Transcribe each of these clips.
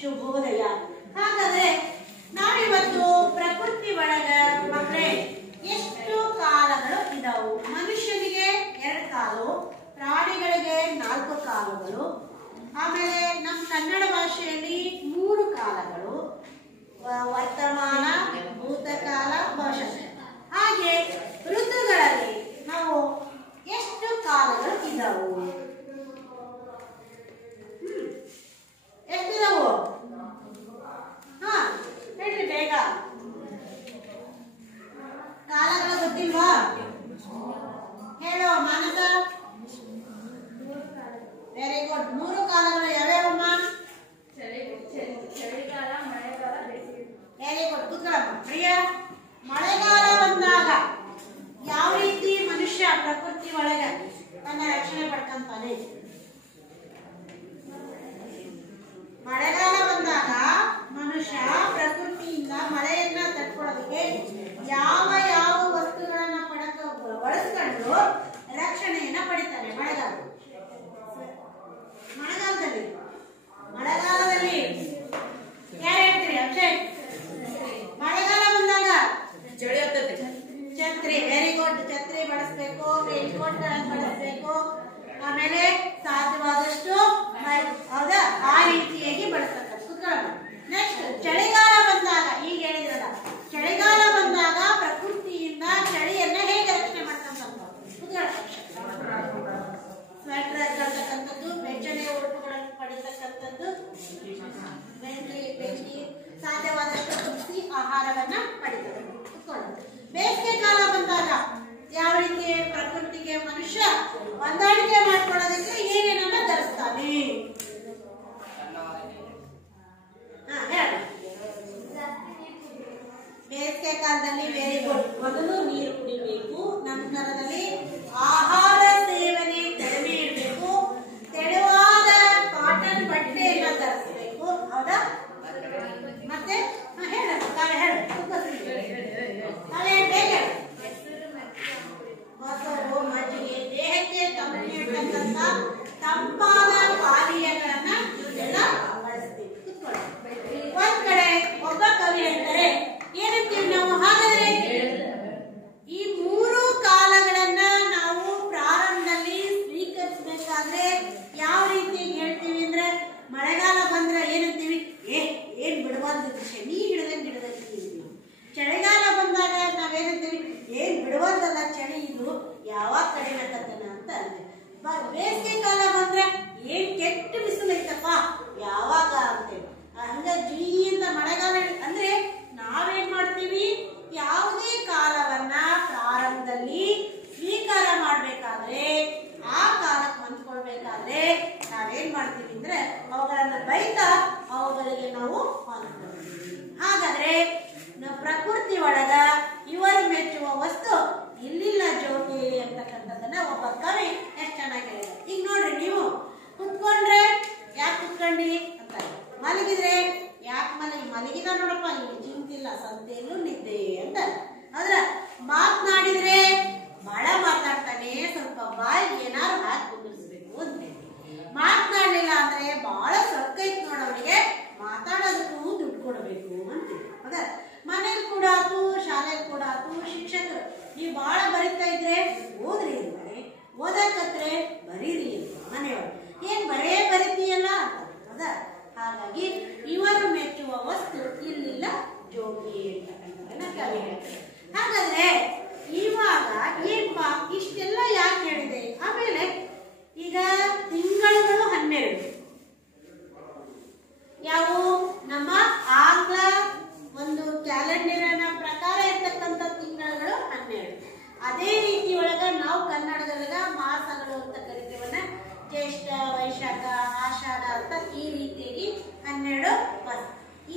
ಶುಭೋದಯ. ಹಾಗಾದ್ರೆ ನಾವಿವತ್ತು ಪ್ರಕೃತಿ ಒಳಗ ಮಕ್ಕಳೇ ಎಷ್ಟು ಕಾಲಗಳು ಇದಾವು? ಮನುಷ್ಯನಿಗೆ 2 ಕಾಲು, ಪ್ರಾಣಿಗಳಿಗೆ 4 ಕಾಲುಗಳು, ಆಮೇಲೆ ನಮ್ಮ ಕನ್ನಡ ಭಾಷೆಯಲ್ಲಿ 3 ಕಾಲಗಳು, ವರ್ತಮಾನ, ಭೂತಕಾಲ, ಭವಿಷ್ಯತ್. ಹಾಗೆ ಋತುಗಳಲ್ಲಿ ನಾವು ಎಷ್ಟು ಕಾಲಗಳು ಇದಾವು? ಎಷ್ಟಿದಾವು? ಹಾ ಹೇಳ್ರಿ ಬೇಗ. ಕಾಲಗಳು ಗೊತ್ತಿಲ್ವಾ? ಹೇಳು ಮಾನಸ. Very good. 3 ಕಾಲಗಳು ಯಾವ್ಯಾವಮ್ಮ? ಚಳಿಗಾಲ, ಮಳೆಗಾಲ, ಬೇಸಿಗೆ. Very good. ಕೂತ್ಕೊಳ್ಳಮ್ಮ. ಪ್ರಿಯ, ಮಳೆಗಾಲ ಬಂದಾಗ ಯಾವ ರೀತಿ ಮನುಷ್ಯ ಪ್ರಕೃತಿ ಒಳಗೆ ತನ್ನ ರಕ್ಷಣೆ ಪಡ್ಕೊಂತಾನೆ? ಮಳೆಗಾಲ ಬಂದಾಗ ಮನುಷ್ಯ ಪ್ರಕೃತಿಯಿಂದ ಮಳೆಯನ್ನ ತಡ್ಕೊಳ್ಳೋದಕ್ಕೆ ಯಾವ ಯಾವ ವಸ್ತುಗಳನ್ನ ಬಳಸ್ಕೊಂಡು ರಕ್ಷಣೆಯನ್ನ ಪಡಿತಾನೆ? ಮಳೆಗಾಲದಲ್ಲಿ ಯಾರು ಹೇಳ್ತೀರಿ? ಅಕ್ಷಯ್. ಮಳೆಗಾಲ ಬಂದಾಗ ಚಳಿ ಆಗ್ತದೆ. ಛತ್ರಿ. Very good. ಛತ್ರಿ ಬಳಸಬೇಕು, ರೈನ್ ಕೋಟ್ ಗಳನ್ನು ಬಳಸಬೇಕು, ಆಮೇಲೆ ಸಾಧ್ಯವಾದಷ್ಟು ಹೌದಾ ಆ ರೀತಿಯಾಗಿ ಬಳಸಬೇಕು. ನೆಕ್ಸ್ಟ್ ಚಳಿಗಾಲ ಬಂದಾಗ ಈಗ ಹೇಳಿದ್ರಲ್ಲ, ಚಳಿಗಾಲ ಬಂದಾಗ ಪ್ರಕೃತಿಯಿಂದ ಚಳಿಯನ್ನ ಹೇಗೆ ರಕ್ಷಣೆ ಮಾಡ್ತಕ್ಕಂಥದ್ದು? ಸ್ವೆಟರ್ ಹಾಕತಕ್ಕಂಥದ್ದು, ಬೆಚ್ಚನೆ ಉಡುಪುಗಳನ್ನು ಪಡಿತಕ್ಕಂಥದ್ದು, ಬೆಂಕಿ ಸಾಧ್ಯವಾದಷ್ಟು ಕುದಿಸಿ ಆಹಾರವನ್ನ ಪಡಿತಾರೆ. ಬೇಸಿಗೆ ಕಾಲ ಬಂದಾಗ ಯಾವ ರೀತಿ ಪ್ರಕೃತಿಗೆ ಮನುಷ್ಯ ಹೊಂದಾಣಿಕೆ ಮಾಡ್ಕೊಳ್ಳೋದಕ್ಕೆ ಏನೇನನ್ನ ಧರಿಸ್ತಾನೆ? ಬೇಸಿಗೆ ಕಾಲದಲ್ಲಿ ವೆರಿ ಗುಡ್. ಮೊದಲು ನೀರು ಕುಡಿಬೇಕು, ನಂತರದಲ್ಲಿ ಆಹಾರ ಸೇವನೆ ಕಡಿಮೆ ಇರಬೇಕು, ತೆಳುವಾದ ಕಾಟನ್ ಬಟ್ಟೆಯನ್ನ ಧರಿಸಬೇಕು. ಹೌದಾ? ಮತ್ತೆ ಹೇಳ ಮೊಸರು, ಮಜ್ಜಿಗೆ, ದೇಹಕ್ಕೆ ತಂಪು ನೀಡತಕ್ಕಂಥ ತಂಪಾದ ಪಾನೀಯಗಳನ್ನ ಎಲ್ಲ ಬಳಸ್ತೀವಿ. ಒಂದ್ ಕಡೆ ಒಬ್ಬ ಕವಿ ಹೇಳ್ತಾರೆ, ಏನಂತೀವಿ ನಾವು? ಹಾಗಾದ್ರೆ ಈ 3 ಕಾಲಗಳನ್ನ ನಾವು ಪ್ರಾರಂಭದಲ್ಲಿ ಸ್ವೀಕರಿಸಬೇಕಾದ್ರೆ ಯಾವ ರೀತಿ ಹೇಳ್ತೀವಿ ಅಂದ್ರೆ, ಮಳೆಗಾಲ ಬಂದ್ರೆ ಏನಂತೀವಿ? ಏನ್ ಬಿಡುವಂತ ಶನಿ ಹಿಡದಂಗೆ ಹಿಡದಂತೀವಿ. ಚಳಿಗಾಲ ಬಂದಾಗ ನಾವೇನಂತೀವಿ? ಏನ್ ಬಿಡುವಂತಲ್ಲ ಚಳಿ, ಇದು ಯಾವಾಗ ಕಡಿಮೆ ಆಗತ್ತನ ಅಂತ ಅಂತೀವಿ. ಬೇಸಿಗೆ ಕಾಲ ಬಂದ್ರೆ ಏನ್ ಕೆಟ್ಟ ಬಿಸಿಲು ಐತಪ್ಪ ಯಾವಾಗ ಅಂತೇವಿ. ಹಂಗ ಜೀ ಅಂತ ಮಳೆಗಾಲ ಅಂದ್ರೆ ನಾವೇನ್ ಮಾಡ್ತೀವಿ? ಯಾವುದೇ ಕಾಲವನ್ನ ಪ್ರಾರಂಭದಲ್ಲಿ ಸ್ವೀಕಾರ ಮಾಡ್ಬೇಕಾದ್ರೆ, ಆ ಕಾಲಕ್ಕೆ ಹೊಂದ್ಕೊಳ್ಬೇಕಾದ್ರೆ ನಾವೇನ್ ಮಾಡ್ತೀವಿ ಅಂದ್ರೆ ಅವುಗಳನ್ನ ಬೈತಾ ಅವುಗಳಿಗೆ ನಾವು ಹೊಂದ್ಕೊಳ್ತೀವಿ. ಹಾಗಾದ್ರೆ ಪ್ರಕೃತಿ ಒಳಗ ಇವರು ಮೆಚ್ಚುವ ವಸ್ತು ಇಲ್ಲಿಲ್ಲ ಜೋಗಿ ಅಂತಕ್ಕಂಥದ್ದನ್ನ ಒಬ್ಬ ಕವಿ ಎಷ್ಟು ಚೆನ್ನಾಗಿ ಹೇಳಿದ್ದಾರೆ. ಈಗ ನೋಡ್ರಿ, ನೀವು ಕುತ್ಕೊಂಡ್ರೆ ಯಾಕೆ ಕುತ್ಕೊಂಡಿ ಅಂತ, ಮಲಗಿದ್ರೆ ಯಾಕೆ ಮಲಗಿದ ನೋಡಪ್ಪ ಇಲ್ಲಿ ಚಿಂತಿಲ್ಲ, ಸಂತೆಯಲ್ಲೂ ನಿದ್ದೆ ಅಂತ. ಆದ್ರೆ ಮಾತನಾಡಿದ್ರೆ ಬಹಳ ಮಾತಾಡ್ತಾನೆ, ಸ್ವಲ್ಪ ಬಾಯಿಗೆ ಏನಾರು ಹಾಕಿ ಕುಂದಿರ್ಸ್ಬೇಕು ಅಂತ. ಮಾತನಾಡ್ಲಿಲ್ಲ ಅಂದ್ರೆ ಬಹಳ ಸೊಕ್ಕ ಐತ್ ನೋಡವನಿಗೆ, ಮಾತಾಡೋದಕ್ಕೂ ದುಡ್ಡು ಕೊಡ್ಬೇಕು ಅಂತೀವಿ. ಹೌದಾ? ಮನೇಲಿ ಕೂಡ ಆತು, ಶಾಲೆಯಲ್ಲಿ ಕೂಡ ಆತು, ಶಿಕ್ಷಕರು ನೀವು ಬಹಳ ಬರಿತಾ ಇದ್ರೆ ಓದ್ರಿ ಅಂತಾರೆ, ಓದಕತ್ರೆ ಬರೀರಿ ಅಂತ ಮನೆಯವರು. ಏನ್ ಬರೀತೀಯಲ್ಲ ಅಂತ. ಹೌದಾ? ಹಾಗಾಗಿ ಇವರು ಮೆಚ್ಚುವ ವಸ್ತು ಇಲ್ಲಿಲ್ಲ ಜೋಗಿ ಅಂತಕ್ಕಂಥದ್ದನ್ನ ಕವಿ ಹೇಳ್ತಾರೆ. ಹಾಗಾದ್ರೆ ಇವಾಗ ಏನಪ್ಪ ಇಷ್ಟೆಲ್ಲ ಯಾಕೆ ಹೇಳಿದೆ? ಆಮೇಲೆ ಈಗ ತಿಂಗಳುಗಳು 12 ಯಾವ ನಮ್ಮ ಆಂಗ್ಲ ಒಂದು ಕ್ಯಾಲೆಂಡರಿನ ಪ್ರಕಾರ ಇರ್ತಕ್ಕಂಥ ತಿಂಗಳುಗಳು 12. ಅದೇ ರೀತಿ ಒಳಗ ನಾವು ಕನ್ನಡದೊಳಗ ಮಾಸಗಳು ಅಂತ ಕರಿತೀವನ್ನ, ಜ್ಯೇಷ್ಠ, ವೈಶಾಖ, ಆಷಾಢ ಅಂತ ಈ ರೀತಿಯಾಗಿ 12 ಮಾಸ.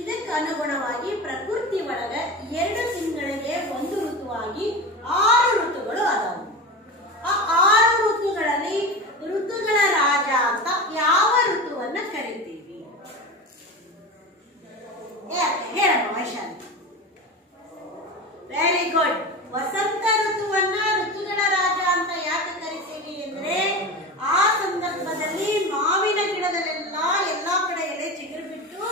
ಇದಕ್ಕೆ ಅನುಗುಣವಾಗಿ ಪ್ರಕೃತಿ ಒಳಗ 2 ತಿಂಗಳಿಗೆ ಒಂದು ಋತುವಾಗಿ 6 ಋತುಗಳು ಅದಾವು. ಆ 6 ಋತುಗಳಲ್ಲಿ ಋತುಗಳ ರಾಜ ಅಂತ ಯಾವ ಋತುವನ್ನ ಕರಿತೀವಿ? ಹೇಳಮ್ಮ ವೈಶಾಲಿ. Very good. ವಸಂತ ಋತುವನ್ನ ಋತುಗಳ ರಾಜ ಅಂತ ಯಾಕೆ ಕರಿತೀವಿ ಅಂದ್ರೆ, ಆ ಸಂದರ್ಭದಲ್ಲಿ ಮಾವಿನ ಗಿಡದಲ್ಲೆಲ್ಲ ಎಲ್ಲಾ ಕಡೆ ಎಲೆ ಚಿಗುರು ಬಿಟ್ಟು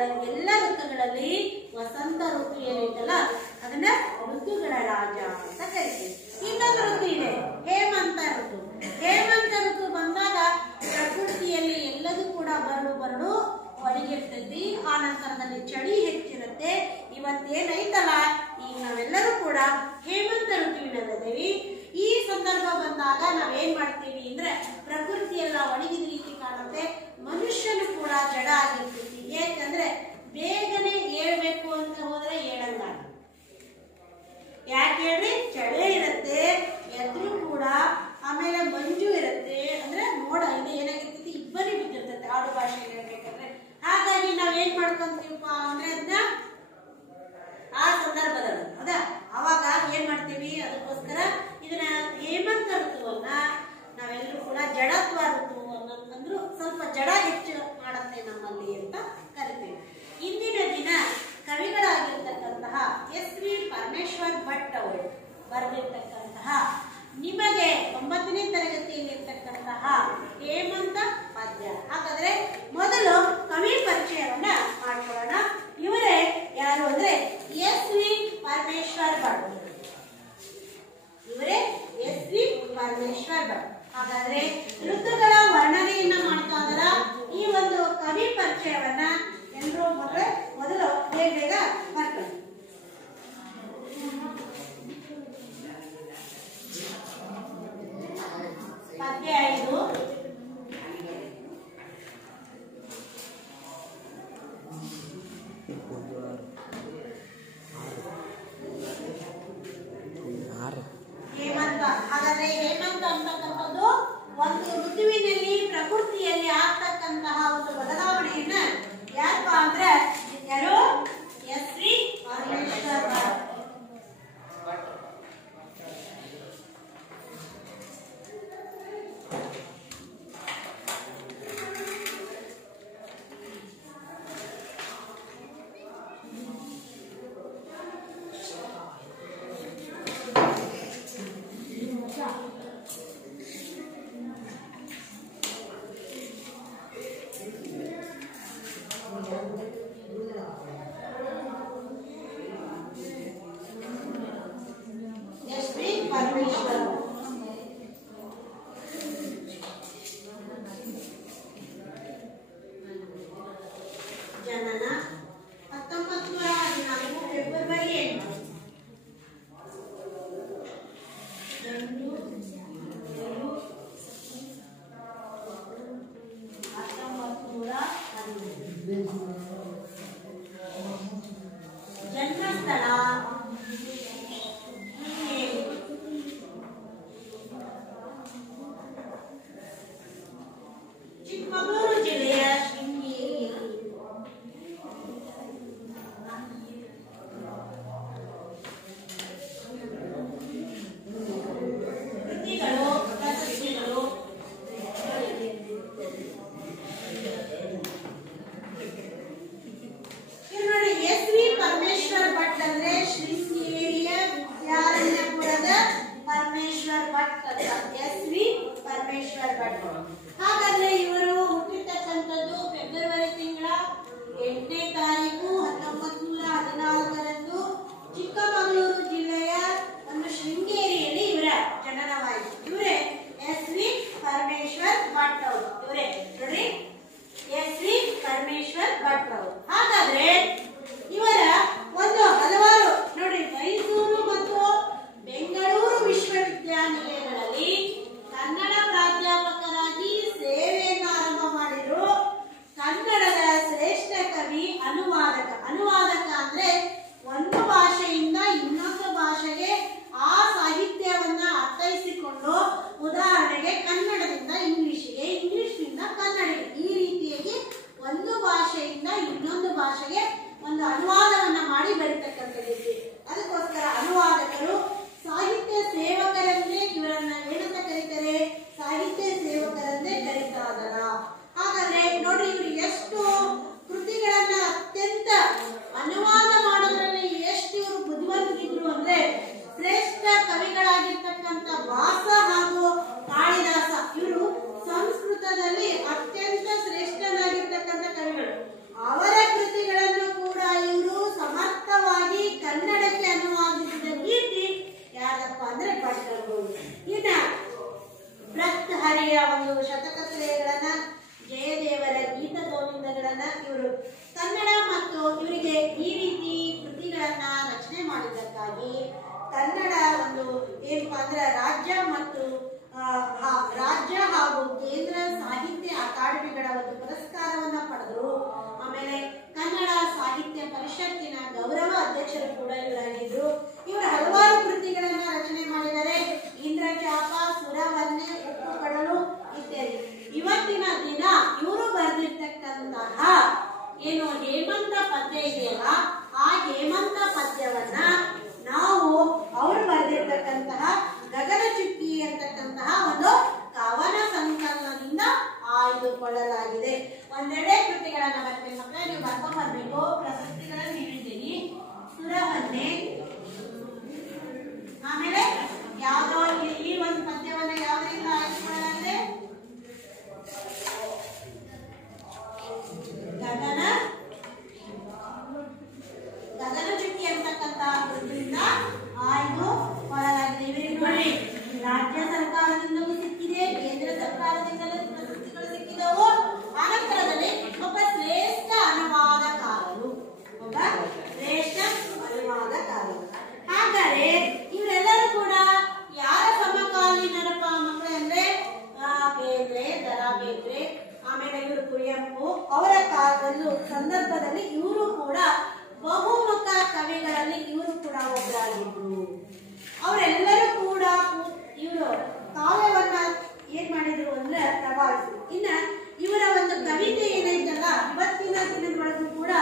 ಋತುಗಳಲ್ಲಿ ಎಲ್ಲ ಋತುಗಳಲ್ಲಿ ವಸಂತ ಋತು ಏನಿತ್ತಲ್ಲ ಅದನ್ನ ಋತುಗಳ ರಾಜ ಅಂತ ಕರಿತೀವಿ. ಇನ್ನೊಂದು ಋತು ಇದೆ ಹೇಮಂತ ಋತು. ಹೇಮಂತ ಋತು ಬಂದಾಗ ಪ್ರಕೃತಿಯಲ್ಲಿ ಎಲ್ಲದೂ ಕೂಡ ಬರಡು ಒಣಗಿರ್ತೈತಿ. ಆ ನಂತರದಲ್ಲಿ ಚಳಿ ಹೆಚ್ಚಿರುತ್ತೆ. ಇವತ್ತೇನೈತಲ್ಲ ಈಗ ನಾವೆಲ್ಲರೂ ಕೂಡ ಹೇಮಂತ ಋತುವಿನಲ್ಲಿದ್ದೀವಿ. ಈ ಸಂದರ್ಭ ಬಂದಾಗ ನಾವೇನ್ ಮಾಡ್ತೀವಿ ಅಂದ್ರೆ ಪ್ರಕೃತಿ ಎಲ್ಲ ಒಣಗಿದ ರೀತಿ ಕಾಣುತ್ತೆ. ಮನುಷ್ಯನು ಕೂಡ ಜಡ ಆಗಿರ್ತೈತಿ. ಏಕೆಂದ್ರೆ ಬೇಗನೆ ಏಳ್ಬೇಕು ಅಂತ ಹೋದ್ರೆ ಏಳಂಗ. ಯಾಕೆ ಹೇಳ್ರಿ? ಚಳಿ ಇರುತ್ತೆ, ಎದ್ರು ಕೂಡ, ಆಮೇಲೆ ಮಂಜು ಇರುತ್ತೆ. ಅಂದ್ರೆ ಮೋಡ ಇದು ಏನಾಗಿರ್ತೈತಿ ಇಬ್ಬರಿ ಬಿದ್ದಿರ್ತೈತೆ ಆಡು ಭಾಷೆಯಲ್ಲಿ ಹೇಳ್ಬೇಕಂದ್ರೆ. ಹಾಗಾಗಿ ನಾವೇನ್ ಮಾಡ್ಕೊಂತೀವಪ್ಪ ಅಂದ್ರೆ ಅದನ್ನ ಆ ಸಂದರ್ಭದಲ್ಲಿ ಹೌದಾ ಅವಾಗ ಏನ್ ಮಾಡ್ತೀವಿ, ಅದಕ್ಕೋಸ್ಕರ ಇದನ್ನ ಹೇಮಂತ ಋತುವನ್ನ ನಾವೆಲ್ಲರೂ ಕೂಡ ಜಡತ್ವ ಋತು ಅಂದ್ರು ಸ್ವಲ್ಪ ಜಡ ಹೆಚ್ಚು ಮಾಡುತ್ತೆ ನಮ್ಮಲ್ಲಿ ಅಂತ ಕರಿತೀವಿ. ಇಂದಿನ ದಿನ ಕವಿಗಳಾಗಿರ್ತಕ್ಕಂತಹ ಎಸ್.ವಿ. ಪರಮೇಶ್ವರ್ ಭಟ್ ಅವರು ಬರೆದಿರ್ತಕ್ಕಂತಹ ನಿಮಗೆ 9ನೇ ತರಗತಿಯಲ್ಲಿರ್ತಕ್ಕಂತಹ ಹೇಮಂತ ಪದ್ಯ. ಹಾಗಾದ್ರೆ ಮೊದಲು ಕವಿ ಪರಿಚಯವನ್ನ ಮಾಡ್ಕೊಳ್ಳೋಣ. ಇವರೇ ಯಾರು ಅಂದ್ರೆ ಎಸ್.ವಿ. ಪರಮೇಶ್ವರ್ ಭಟ್. ಇವರೇ ಎಸ್.ವಿ. ಪರಮೇಶ್ವರ್ ಭಟ್. ಹಾಗಾದ್ರೆ ಋತುಗಳ ವರ್ಣನೆಯನ್ನ ಮಾಡ್ತಾ ಇದ್ದಾರ. ಈ ಒಂದು ಕವಿ ಪರಿಚಯವನ್ನ ಎಲ್ಲರೂ ಮೊದಲು ಬೇಗ ಮಾಡ್ಕೊಳ್ಳಿ. ಸಲುವಾಗಿ ಕನ್ನಡ ಒಂದು ಏನಪ್ಪಾ ಅಂದ್ರೆ ರಾಜ್ಯ ಹಾಗೂ ಕೇಂದ್ರ ಸಾಹಿತ್ಯ ಅಕಾಡೆಮಿಗಳ ಒಂದು ಪುರಸ್ಕಾರವನ್ನ ಪಡೆದರು. ಆಮೇಲೆ ಕನ್ನಡ ಸಾಹಿತ್ಯ ಪರಿಷತ್ತಿನ ಗೌರವ ಅಧ್ಯಕ್ಷರು ಕೂಡ ಇವರಾಗಿದ್ರು. ಇವರು ಹಲವಾರು ಕೃತಿಗಳನ್ನ ರಚನೆ ಮಾಡಿದ್ದಾರೆ. ಇಂದ್ರಚಾಪ, ಸುರವನ್ನೆ, ಉಪ್ಪು ಕಡಲು ಇತ್ಯಾದಿ. ಇವತ್ತಿನ ದಿನ ಇವರು ಬರೆದಿರ್ತಕ್ಕಂತಹ ಏನು ಹೇಮಂತ ಪದ್ಯ ಇದೆಯಲ್ಲ, ಆ ಹೇಮಂತ ಪದ್ಯವನ್ನ ನಾವು ಅವರು ಬರೆದಿರ್ತಕ್ಕಂತಹ ಗಗನಚುಕ್ಕಿ ಅಂತಕ್ಕಂತಹ ಒಂದು ಕವನ ಸಂಕಲನದಿಂದ ಆಯ್ದುಕೊಳ್ಳಲಾಗಿದೆ. ಒಂದೆರಡೇ ಕೃತಿಗಳನ್ನ ಬರ್ತೇನೆ ಮಕ್ಕಳೇ, ನೀವು ಬರ್ಕೊಂಡ್ ಬರ್ಬೇಕು. ಪ್ರಶಸ್ತಿಗಳನ್ನು ಹೇಳಿದ್ದೀನಿ. ಸುರವನ್ನೆ, ಆಮೇಲೆ ಯಾವ್ದೋ ಈ ಒಂದು ಪದ್ಯವನ್ನ ಯಾವ್ದರಿಂದ ಆಯ್ದುಕೊಳ್ಳಲಾಗಿದೆ? ಗಗನಚುಕ್ಕಿ ಅಂತಕ್ಕಂತ ಕೃತಿಯಿಂದ ಆಯ್ದುಕೊಳ್ಳಲಾಗಿದೆ. ಇವರಿಗೆ ನೋಡಿ, ರಾಜ್ಯ ಸರ್ಕಾರದಿಂದಲೂ ಸಿಕ್ಕಿದೆ, ಕೇಂದ್ರ ಸರ್ಕಾರದಿಂದಲೂ ಪ್ರಶಸ್ತಿಗಳು ಸಿಕ್ಕಿದವು. ಅನಂತರದಲ್ಲಿ ಒಬ್ಬ ಶ್ರೇಷ್ಠ ಅನುವಾದಕಾರರು. ಹಾಗಾದ್ರೆ ಇವರೆಲ್ಲರೂ ಕೂಡ ಯಾರ ಸಮಕಾಲೀನರಪ್ಪ ಮಕ್ಕಳೇ ಅಂದ್ರೆ ಬೇಂದ್ರೆ, ದರಾ ಬೇಂದ್ರೆ, ಆಮೇಲೆ ಇವರು ಕುವೆಂಪು ಅವರ ಒಂದು ಸಂದರ್ಭದಲ್ಲಿ ಇವರು ಕೂಡ ಬಹುಮುಖ ಕವಿಗಳಲ್ಲಿ ಇವರು ಕೂಡ ಒಬ್ಬರಾಗಿದ್ರು. ಅವರೆಲ್ಲರೂ ಕೂಡ ಇವರು ಕಾವ್ಯವನ್ನ ಏನ್ ಮಾಡಿದ್ರು ಅಂದ್ರೆ ಪ್ರಭಾವಿಸಿದ್ರು. ಇನ್ನ ಇವರ ಒಂದು ಕವಿತೆ ಏನೈತಲ್ಲ, ಇವತ್ತಿನ ದಿನದೊಳಗೂ ಕೂಡ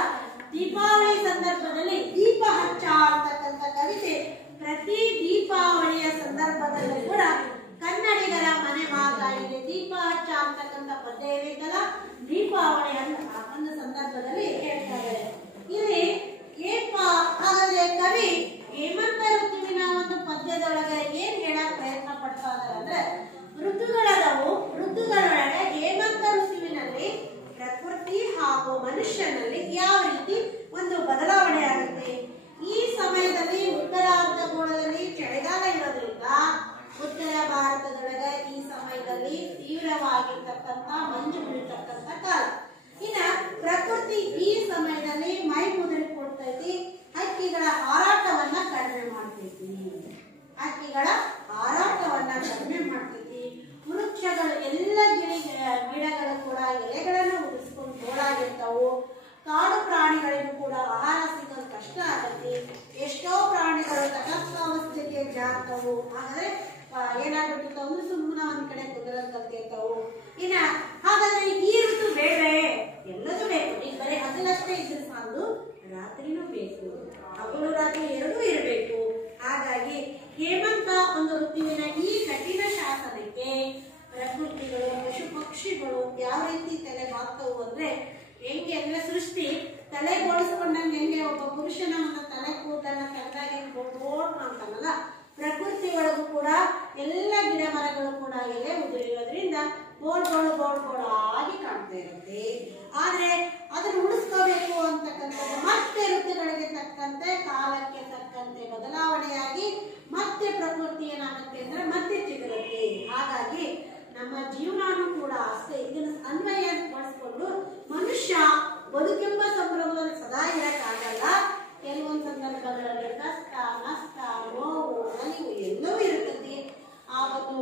ದೀಪಾವಳಿ ಸಂದರ್ಭದಲ್ಲಿ ದೀಪ ಹಚ್ಚ ಅಂತಕ್ಕಂಥ ಕವಿತೆ ಪ್ರತಿ ದೀಪಾವಳಿಯ ಸಂದರ್ಭದಲ್ಲೂ ಕೂಡ ಕನ್ನಡಿಗರ ಮನೆ ಮಾತಾಗಿದೆ. ದೀಪ ಹಚ್ಚ ಅಂತಕ್ಕಂಥ ಪದ್ಯ ಏನೈತಲ್ಲ, ದೀಪಾವಳಿ ಒಂದು ಸಂದರ್ಭದಲ್ಲಿ ಹೇಳ್ತಾರೆ. ಇಲ್ಲಿ ಹಾಗಾದ್ರೆ ಕವಿ ಹೇಮಂತ ಋತುವಿನ ಒಂದು ಪದ್ಯದೊಳಗೆ ಏನ್ ಹೇಳಕ್ ಪ್ರಯತ್ನ ಪಡ್ತಾ ಇದ್ದಾರೆ ಅಂದ್ರೆ, ಋತುಗಳೊಳಗೆ ಹೇಮಂತ ಋತುವಿನಲ್ಲಿ ಪ್ರಕೃತಿ ಹಾಗೂ ಮನುಷ್ಯನಲ್ಲಿ ಯಾವ ರೀತಿ ಒಂದು ಬದಲಾವಣೆ ಆಗುತ್ತೆ. ಈ ಸಮಯದಲ್ಲಿ ಉತ್ತರಾರ್ಧಗೋಳದಲ್ಲಿ ಚಳಿಗಾಲ ಇರೋದ್ರಿಂದ ಉತ್ತರ ಭಾರತದೊಳಗೆ ಈ ಸಮಯದಲ್ಲಿ ತೀವ್ರವಾಗಿರ್ತಕ್ಕಂಥ ಮಂಜು ಬೀಳ್ತಕ್ಕಂಥ ಕಾಲ. ಇನ್ನ ಪ್ರಕೃತಿ ಈ ಸಮಯದಲ್ಲಿ ಮೈ ಮುದುರಿ ಕೊಡ್ತೈತಿ, ಹಕ್ಕಿಗಳ ಹಾರಾಟವನ್ನ ಕಡಿಮೆ ಮಾಡ್ತೈತಿ. ವೃಕ್ಷಗಳು ಎಲ್ಲ ಗಿಡಗಳು ಕೂಡ ಎಲೆಗಳನ್ನು ಉದಿಸ್ಕೊಂಡು ಗೋಳಾಗಿರ್ತಾವು. ಕಾಡು ಪ್ರಾಣಿಗಳಿಗೂ ಕೂಡ ಆಹಾರ ಸಿಗೋದು ಕಷ್ಟ ಆಗತ್ತೆ. ಎಷ್ಟೋ ಪ್ರಾಣಿಗಳು ತಟಸ್ಥಾವಸ್ಥೆಗೆ ಜಾರ್ತವು. ಹಾಗಾದ್ರೆ ಏನಾಗ್ಬಿಟ್ಟಿರ್ತಾವ ಅಂದ್ರೆ ಸುಮ್ಮನೆ ಒಂದ್ ಕಡೆ ಕುಂದರದ್ ಕಲ್ತಿರ್ತಾವು. ಇನ್ನ ಹಾಗಾದ್ರೆ ಈ ಋತು ಬೇಡವೇ? ಎಲ್ಲದೂ ಬೇಕು. ಈಗ ಬರೀ ಹಗಲಷ್ಟೇ ಇದ್ರೆ ಸಾಲದು, ರಾತ್ರಿನೂ ಬೇಕು. ಹಗಲು ರಾತ್ರಿ ಎರಡೂ ಇರಬೇಕು. ಹಾಗಾಗಿ ಹೇಮಂತ ಒಂದು ಋತುವಿನ ಈ ಕಠಿಣ ಶಾಸನಕ್ಕೆ ಪ್ರಕೃತಿಗಳು, ಪಶು ಪಕ್ಷಿಗಳು ಯಾವ ರೀತಿ ತಲೆ ಬಾಗ್ತವು ಅಂದ್ರೆ, ಹೆಂಗೆ ಅಂದ್ರೆ ಸೃಷ್ಟಿ ತಲೆ ಬೋಳಿಸ್ಕೊಂಡಂಗೆ ಹೆಂಗೆ ಒಬ್ಬ ಪುರುಷನ ಒಂದು ತಲೆ ಕೂದಲನ್ನ ತೆಗೆದಾಗಿ ಬೋಟ್ ಅಂತಾನಲ್ಲ, ಪ್ರಕೃತಿ ಒಳಗೂ ಕೂಡ ಎಲ್ಲ ಗಿಡ ಮರಗಳು ಕೂಡ ಎಲೆ ಉದುರಿರೋದ್ರಿಂದ ಬೋಳ್ಗಳಾಗಿ ಕಾಣ್ತಾ ಇರುತ್ತೆ. ಆದ್ರೆ ಅದನ್ನು ಉಳಿಸ್ಕೋಬೇಕು ಅಂತಕ್ಕಂಥದ್ದು ಮತ್ತೆ ಋತುಗಳಿಗೆ ತಕ್ಕಂತೆ, ಕಾಲಕ್ಕೆ ತಕ್ಕಂತೆ ಬದಲಾವಣೆಯಾಗಿ ಮತ್ತೆ ಪ್ರಕೃತಿ ಏನಾಗುತ್ತೆ ಅಂದ್ರೆ ಮತ್ತೆ ಚಿಗುರುತ್ತೆ. ಹಾಗಾಗಿ ನಮ್ಮ ಜೀವನನೂ ಕೂಡ ಅಷ್ಟೇ ಇದನ್ನ ಅನ್ವಯ ಮಾಡಿಸ್ಕೊಂಡು ಮನುಷ್ಯ ಬದುಕೆಂಬ ಸಂಭ್ರಮದಲ್ಲಿ ಸದಾ ಇರಕ್ಕಾಗಲ್ಲ. ಕೆಲವೊಂದು ಸಂದರ್ಭಗಳಲ್ಲಿ ಕಷ್ಟ, ನಷ್ಟ, ನೋವು, ನಲಿವು ಎಲ್ಲವೂ ಇರ್ತದೆ. ಆ ಒಂದು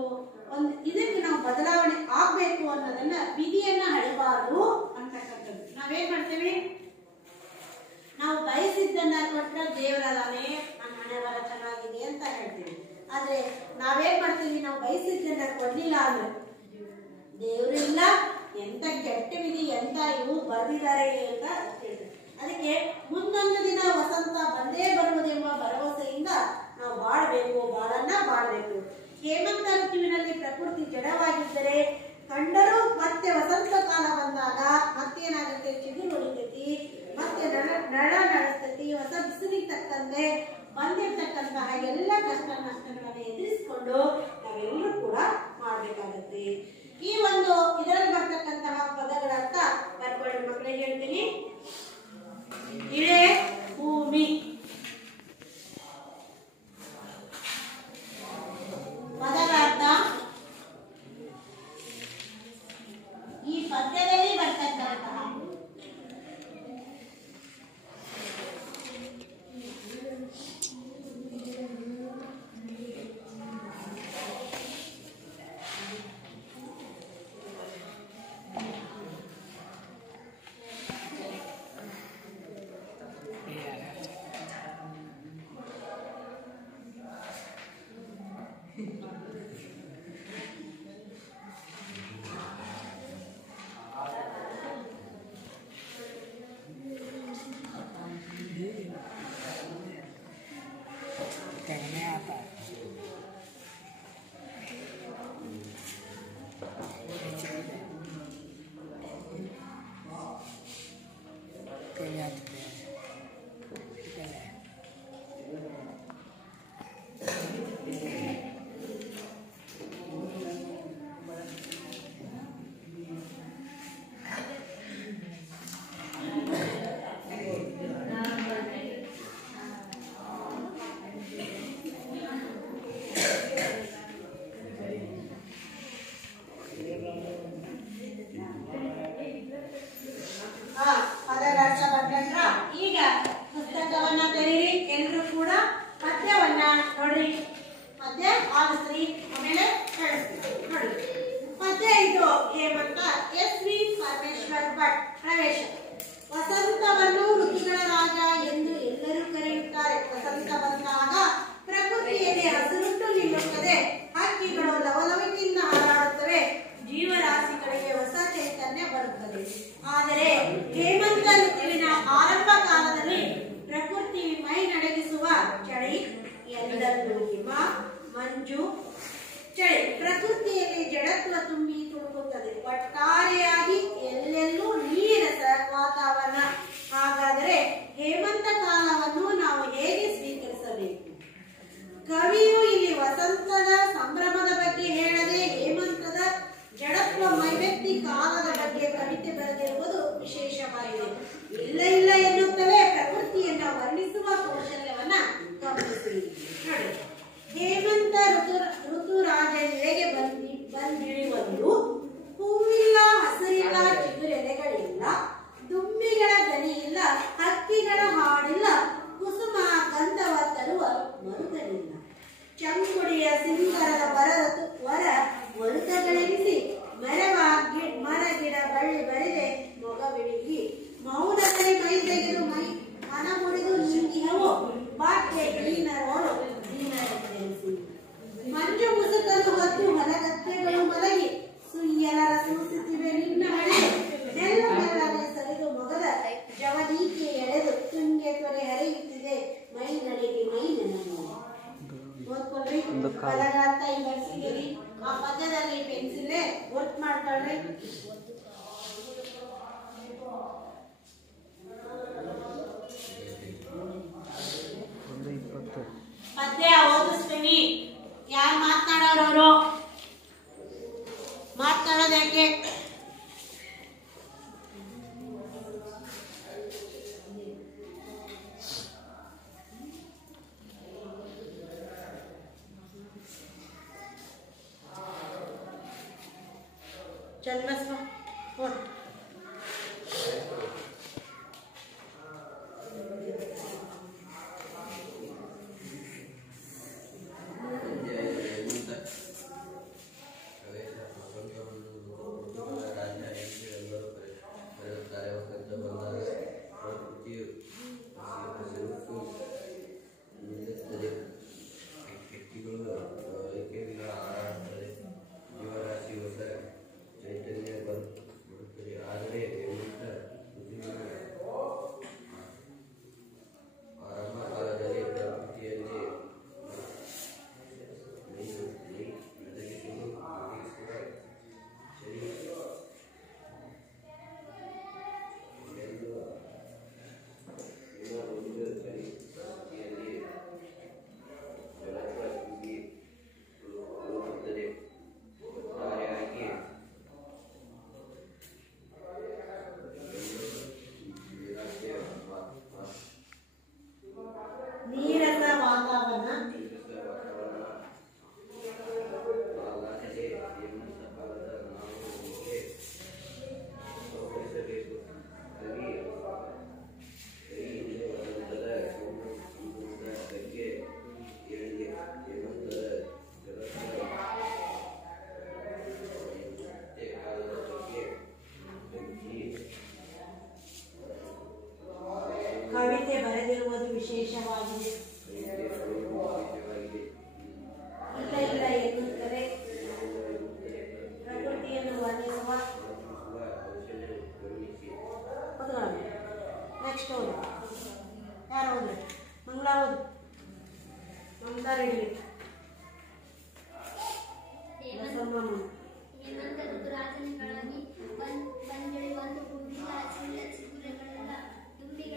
ಇದಕ್ಕೆ ನಾವು ಬದಲಾವಣೆ ಆಗ್ಬೇಕು ಅನ್ನೋದನ್ನ ವಿಧಿಯನ್ನ ಹಳಬಾರ್ದು ಅಂತಕ್ಕಂಥದ್ದು. ನಾವೇನ್ ಮಾಡ್ತೇವೆ, ನಾವು ಬಯಸಿದ್ದನ್ನ ಕೊಟ್ರೆ ದೇವರದಾನೆ, ನನ್ನ ಹಣೆ ಬರ ಚೆನ್ನಾಗಿದೆ ಅಂತ ಹೇಳ್ತೀವಿ. ಆದ್ರೆ ನಾವೇನ್ ಮಾಡ್ತೀವಿ, ನಾವು ಬಯಸಿದ್ದನ್ನ ಕೊಡ್ಲಿಲ್ಲ ಅಂದ್ರೆ ದೇವರಿಲ್ಲ, ಎಂತ ಕೆಟ್ಟ ವಿಧಿ, ಎಂತ ಇವು ಬರ್ದಿದ್ದಾರೆ ಅಂತ ಹೇಳ್ತೀವಿ. ಅದಕ್ಕೆ ಮುಂದೊಂದು ದಿನ ವಸಂತ ಬಂದೇ ಬರುವುದೆಂಬ ಭರವಸೆಯಿಂದ ನಾವು ಬಾಳಬೇಕು. ಹೇಮಂತ ಋತುವಿನಲ್ಲಿ ಪ್ರಕೃತಿ ಜಡವಾಗಿದ್ದರೆ ಕಂಡರೂ ಮತ್ತೆ ವಸಂತ ಕಾಲ ಬಂದಾಗ ಮತ್ತೇನಾಗುತ್ತೆ, ಚಿಗುರು ಹೊಡಿತೈತಿ, ಮತ್ತೆ ನಳ ನಡೆಸ್ತೈತಿ. ಹೊಸ ಬಿಸಿಲಿಗೆ ತಕ್ಕಂತೆ ಬಂದಿರ್ತಕ್ಕಂತಹ ಎಲ್ಲ ಕಷ್ಟ ನಷ್ಟಗಳನ್ನ ಎದುರಿಸಿಕೊಂಡು ನಾವೆಲ್ಲರೂ ಕೂಡ ಮಾಡ್ಬೇಕಾಗತ್ತೆ. ಈ ಒಂದು ಇದರಲ್ಲಿ ಬರ್ತಕ್ಕಂತಹ ಪದಗಳ ಅರ್ಥ ಬರ್ಕೊಳ್ಳಿ ಮಕ್ಕಳಿಗೆ ಹೇಳ್ತೀನಿ. ಇಳೆ ಭೂಮಿ, ಪದಗಳ ಅರ್ಥ ಈ ಪದ್ಯದಲ್ಲಿ ಬರ್ತಕ್ಕಂತಹ ಪದಗಳ ಅರ್ಥ ಬರ್ಕೊಂಡ್ರ? ಈಗ ಪುಸ್ತಕವನ್ನ ತೆರೀರಿ. ಎಲ್ಲರೂ ಕೂಡ ಪದ್ಯವನ್ನ ನೋಡ್ರಿ. ಪದ್ಯ ಆಲಿಸ್ರಿ, ಆಮೇಲೆ ಕೇಳಿಸ್ರಿ. ನೋಡಿ, ಪದ್ಯ ಇದು ಹೇಮಂತ ಎಸ್.ವಿ. ಪರಮೇಶ್ವರ್ ಭಟ್. ಪ್ರವೇಶ. ವಸಂತವನ್ನು ಋತುಗಳ ರಾಜ ಎಂದು ಎಲ್ಲರೂ ಕರೆಯುತ್ತಾರೆ. ವಸಂತ ಬಂದಾಗ ಪ್ರಕೃತಿಯಲ್ಲಿ ಹಸಿರುಟ್ಟು ನಿಲ್ಲುತ್ತದೆ. ಹಕ್ಕಿಗಳು ಲವಲವಿಕೆಯಿಂದ ಹಾರಾಡುತ್ತವೆ. ಜೀವರಾಶಿಗಳಿಗೆ ಹೊಸ ಚೈತನ್ಯ ಬರುತ್ತದೆ. ಆದರೆ ಹೇಮಂತ ಋತುವಿನ ಆರಂಭ ಕಾಲದಲ್ಲಿ ಪ್ರಕೃತಿ ಮೈ ನಡಗಿಸುವ ಚಳಿ, ಎಲ್ಲೆಲ್ಲೂ ಹಿಮ, ಮಂಜು, ಚಳಿ, ಪ್ರಕೃತಿಯಲ್ಲಿ ಜಡತ್ವ ತುಂಬಿ ತುಳುಕುತ್ತದೆ. ಒಟ್ಟಾರೆಯಾಗಿ ಎಲ್ಲೆಲ್ಲೂ ನೀರಸ ವಾತಾವರಣ. ಹಾಗಾದರೆ ಹೇಮಂತ ಕಾಲವನ್ನು ನಾವು ಹೇಗೆ ಸ್ವೀಕರಿಸಬೇಕು? ಕವಿಯು ಇಲ್ಲಿ ವಸಂತದ ಸಂಭ್ರಮದ ಬಗ್ಗೆ ಹೇಳದೆ ಹೇಮಂತದ ಜಡತ್ವ ಮೈವ್ಯಕ್ತಿ ಕಾಲದ ಬಗ್ಗೆ ಕವಿತೆ ಬರೆದಿರುವುದು ವಿಶೇಷವಾಗಿದೆ. ಇಲ್ಲ ಎನ್ನುತ್ತಲೇ ಪ್ರಕೃತಿಯನ್ನು ವರ್ಣಿಸುವ ಕೌಶಲ್ಯವನ್ನ ಗಮನಿಸಿ. ನೋಡಿ, ಹೇಮಂತ ಋತುರಾಜನಿಗೆ ಬಂದಿಳಿಯುವುದು. ಹೂವಿಲ್ಲ, ಹಸಿರಿಲ್ಲ, ಚಿಗುರೆಲೆಗಳಿಲ್ಲ, ದುಂಬಿಗಳ ದನಿ ಇಲ್ಲ, ಹಕ್ಕಿಗಳ ಹಾಡಿಲ್ಲ, ಕುಸುಮ ಗಂಧವ ತರುವ ಮರುಗಲಿಲ್ಲ. ಚಂಕುಡಿಯ ಸಿಂಗರದ ವರ ವರುತಗಳೆನಿಸಿ ಮರ ಗಿಡ ಬಳ್ಳಿ ಬರಿದೆ ಮೊಗವಿಳಿಗಿ. ಮೌನದಲ್ಲಿ ಮೈ ತೆಗೆದು ಮನ ಮುರಿದು ನಿಂತಿಹವು ಬಾಟ್ಯ ದೀನರೋಳು ದೀನರೆನಿಸಿ. ಮಂಜು ಮುಸುಕಲು ಹೊತ್ತು ಹೊಲಗದ್ದೆಗಳು ಮಲಗಿ ಸುಯ್ಯಲರ ಸೂಸುತ್ತಿವೆ ನಿನ್ನ ಹಣೆ. ನೆಲ್ಲು ಮೆಲ್ಲನೆ ಸರಿದು ಮೊಗದ ಜವನೀಕೆ ಎಳೆದು ತುಂಗೆ ತೊರೆ ಹರಿಯುತ್ತಿದೆ ಮೈ ನಡಿಗೆ ಮೈ ನೆನನು. ಓದ್ಕೊಳ್ರಿ. ಪದಗಳ ಅರ್ಥ ಇಲ್ಲಿ ಬರ್ಸಿದ್ದೀರಿ. ಆ ಪದ್ಯದಲ್ಲಿ ಪೆನ್ಸಿಲ್ ವರ್ಕ್ ಮಾಡ್ಕೊಳ್ರಿ. ಪದ್ಯ ಓದಿಸ್ತೀನಿ. ಯಾರು ಮಾತನಾಡೋರವರು? ಮಾತನಾಡೋದಕ್ಕೆ ಜನ್ಮಸ್ವ ಕವಿತೆ ಬರೆದಿರುವುದು ವಿಶೇಷವಾಗಿದೆ. ಇಲ್ಲ ಎನ್ನುತ್ತದೆ ಪ್ರಕೃತಿಯನ್ನು ವರ್ಣಿಸುವ. ನೆಕ್ಸ್ಟ್ ಓದು. ಯಾರು ಓದು? ಮಂಗಳಾ ಓದು. ಮಮತಾ ರೆಡ್ಡಿ. ಹೇಮಂತ ಋತುರಾಜನಿಗಾಗಿ ಬಂದಿಳಿಯುವಂತ ಹೂವಿಲ್ಲ, ಹಸಿರಿಲ್ಲ, ಚಿಗುರೆಗಳಿಲ್ಲ, ದುಂಬಿಗಳ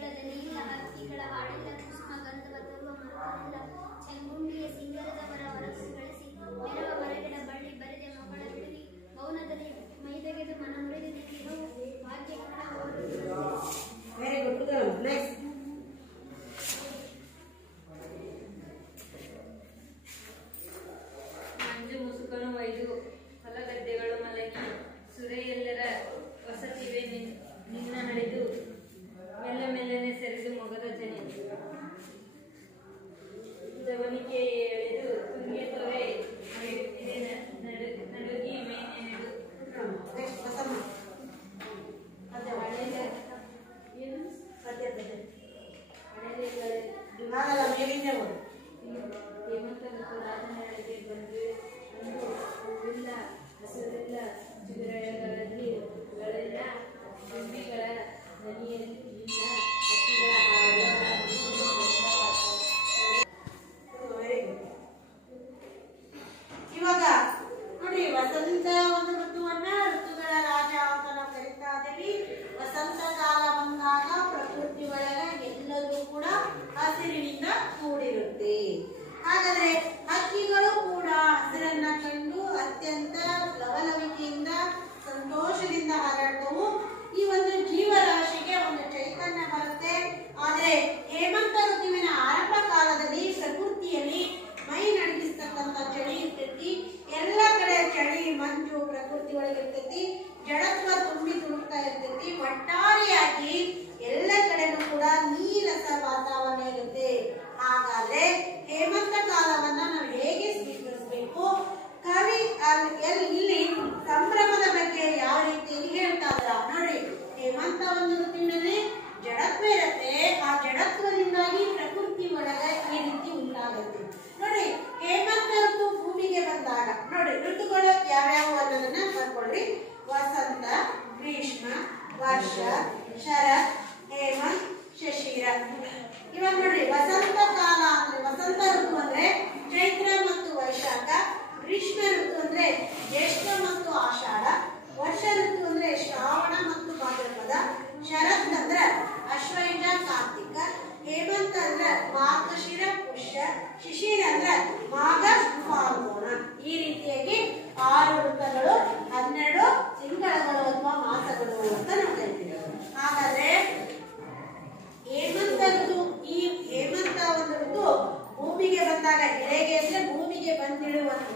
ಶರತ್, ಹೇಮಂತ್, ಶಿಶಿರ. ಇವಾಗ ನೋಡ್ರಿ ವಸಂತ ಕಾಲ ಅಂದ್ರೆ ವಸಂತ ಋತು ಅಂದ್ರೆ ಚೈತ್ರ ಮತ್ತು ವೈಶಾಖ. ಗ್ರೀಷ್ಮ ಋತು ಅಂದ್ರೆ ಜ್ಯೇಷ್ಠ ಮತ್ತು ಆಷಾಢ. ವರ್ಷ ಋತು ಅಂದ್ರೆ ಶ್ರಾವಣ ಮತ್ತು ಭಾದ್ರಪದ. ಶರತ್ ಅಂದ್ರೆ ಅಶ್ವಯುಜ ಕಾರ್ತಿಕ. ಹೇಮಂತ ಅಂದ್ರೆ ಮಾರ್ಗಶಿರ ಪುಷ್ಯ. ಶಿಶಿರ ಅಂದ್ರೆ ಮಾಘ ಫಾಲ್ಗುಣ. ಈ ರೀತಿಯಾಗಿ 6 ಋತುಗಳು 12 ತಿಂಗಳುಗಳು ಅಥವಾ ಮಾಸಗಳು ಅಂತ ನಾವು ಹೇಳ್ತೀವಿ. ಹಾಗಾದ್ರೆ ಹೇಮಂತ ಋತು, ಈ ಹೇಮಂತ ಒಂದು ಋತು ಭೂಮಿಗೆ ಬಂದಾಗ ಎಳೆಗೆ ಅಂದ್ರೆ ಭೂಮಿಗೆ ಬಂದಿಡುವಂತ.